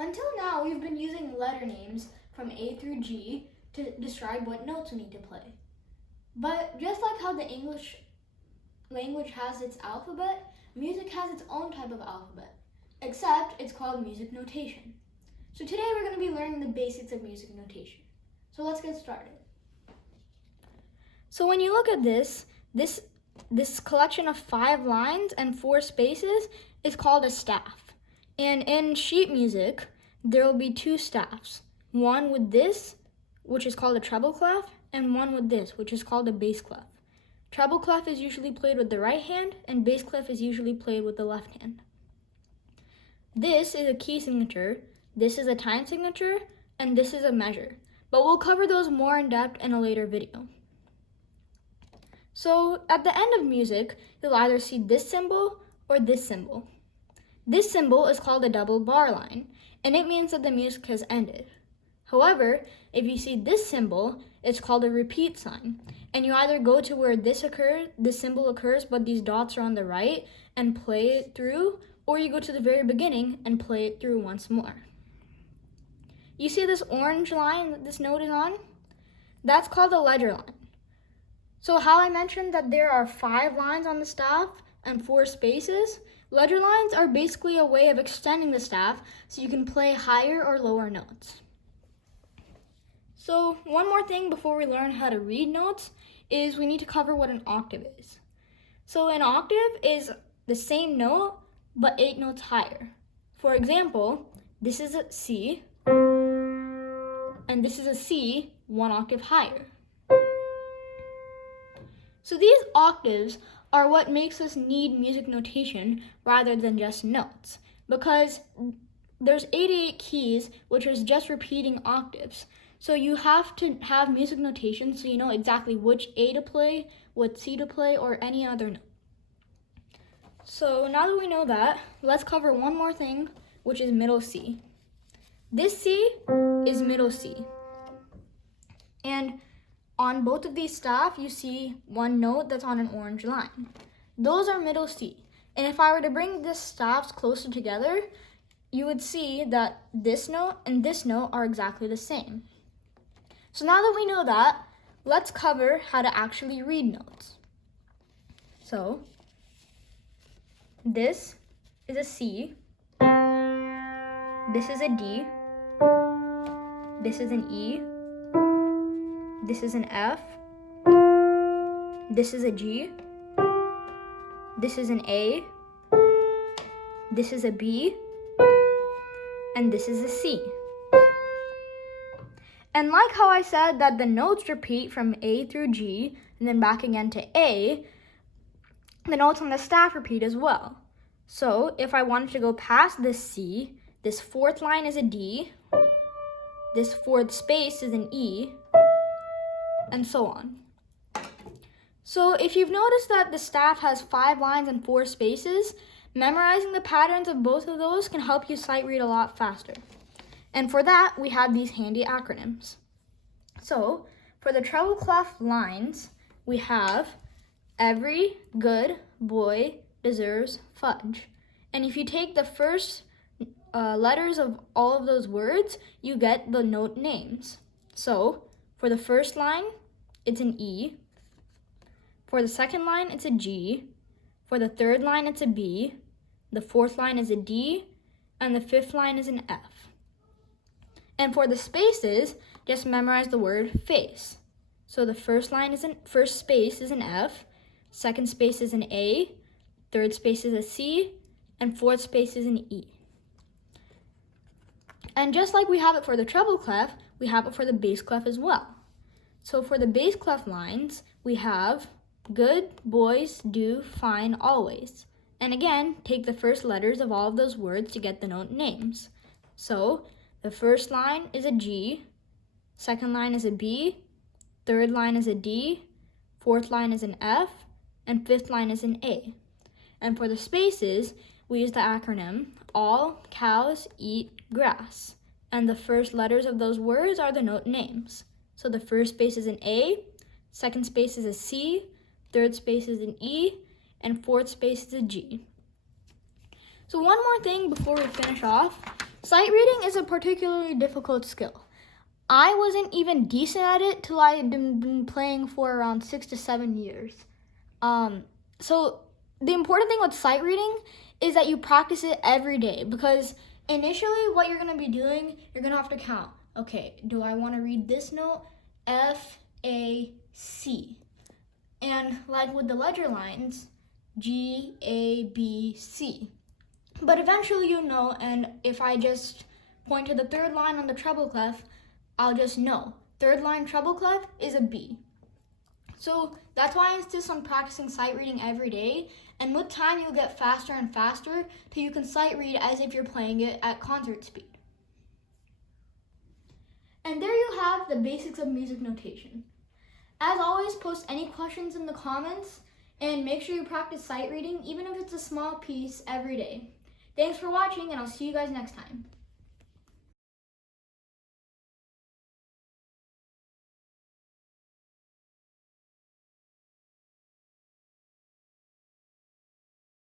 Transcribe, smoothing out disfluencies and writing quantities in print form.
Until now, we've been using letter names from A through G to describe what notes we need to play. But just like how the English language has its alphabet, music has its own type of alphabet, except it's called music notation. So today we're going to be learning the basics of music notation. So let's get started. So when you look at this collection of 5 lines and 4 spaces is called a staff. And in sheet music, there will be 2 staffs. One with this, which is called a treble clef, and one with this, which is called a bass clef. Treble clef is usually played with the right hand, and bass clef is usually played with the left hand. This is a key signature, this is a time signature, and this is a measure. But we'll cover those more in depth in a later video. So at the end of music, you'll either see this symbol or this symbol. This symbol is called a double bar line, and it means that the music has ended. However, if you see this symbol, it's called a repeat sign, and you either go to where this symbol occurs, but these dots are on the right, and play it through, or you go to the very beginning and play it through once more. You see this orange line that this note is on? That's called a ledger line. So how I mentioned that there are 5 lines on the staff and 4 spaces, ledger lines are basically a way of extending the staff so you can play higher or lower notes. So one more thing before we learn how to read notes is we need to cover what an octave is. So an octave is the same note but 8 notes higher. For example, this is a C and this is a C 1 octave higher. So these octaves are what makes us need music notation rather than just notes, because there's 88 keys, which is just repeating octaves. So you have to have music notation so you know exactly which A to play, what C to play, or any other note. So now that we know that, let's cover one more thing, which is middle C. This C is middle C. And on both of these staff, you see one note that's on an orange line. Those are middle C. And if I were to bring these staffs closer together, you would see that this note and this note are exactly the same. So now that we know that, let's cover how to actually read notes. So, this is a C, this is a D, this is an E, this is an F, this is a G, this is an A, this is a B, and this is a C. And like how I said that the notes repeat from A through G and then back again to A, the notes on the staff repeat as well. So if I wanted to go past this C, this 4th line is a D, this 4th space is an E, and so on. So if you've noticed that the staff has 5 lines and 4 spaces, memorizing the patterns of both of those can help you sight read a lot faster. And for that, we have these handy acronyms. So for the treble clef lines, we have every good boy deserves fudge. And if you take the first letters of all of those words, you get the note names. So for the first line, it's an E. For the second line, it's a G. For the third line, it's a B. The 4th line is a D. And the 5th line is an F. And for the spaces, just memorize the word face. So the first space is an F. Second space is an A. Third space is a C. And 4th space is an E. And just like we have it for the treble clef, we have it for the bass clef as well. So for the bass clef lines, we have good boys do fine always. And again, take the first letters of all of those words to get the note names. So the first line is a G, second line is a B, third line is a D, 4th line is an F, and 5th line is an A. And for the spaces, we use the acronym all cows eat grass. And the first letters of those words are the note names. So the first space is an A, second space is a C, third space is an E, and 4th space is a G. So one more thing before we finish off. Sight reading is a particularly difficult skill. I wasn't even decent at it till I had been playing for around 6 to 7 years. So the important thing with sight reading is that you practice it every day, because initially what you're going to be doing, you're going to have to count. Okay, do I want to read this note? F, A, C. And like with the ledger lines, G, A, B, C. But eventually you'll know, and if I just point to the third line on the treble clef, I'll just know. Third line treble clef is a B. So that's why I insist on practicing sight reading every day, and with time you'll get faster and faster till you can sight read as if you're playing it at concert speed. And there you have the basics of music notation. As always, post any questions in the comments, and make sure you practice sight reading even if it's a small piece every day. Thanks for watching, and I'll see you guys next time.